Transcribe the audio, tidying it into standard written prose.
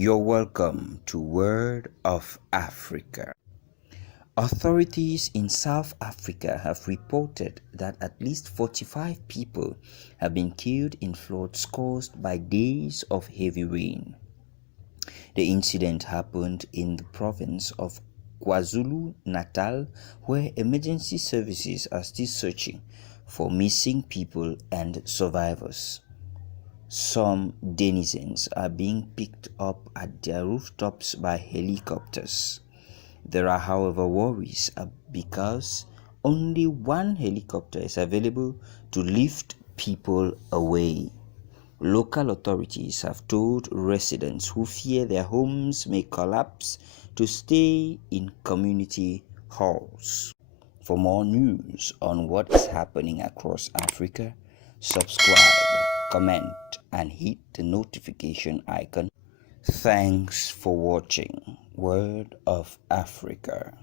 You're welcome to Word of Africa. Authorities in South Africa have reported that at least 45 people have been killed in floods caused by days of heavy rain. The incident happened in the province of KwaZulu-Natal, where emergency services are still searching for missing people and survivors. Some denizens are being picked up at their rooftops by helicopters. There are, however, worries because only one helicopter is available to lift people away. Local authorities have told residents who fear their homes may collapse to stay in community halls. For more news on what is happening across Africa, subscribe, comment, and hit the notification icon. Thanks for watching Word of Africa.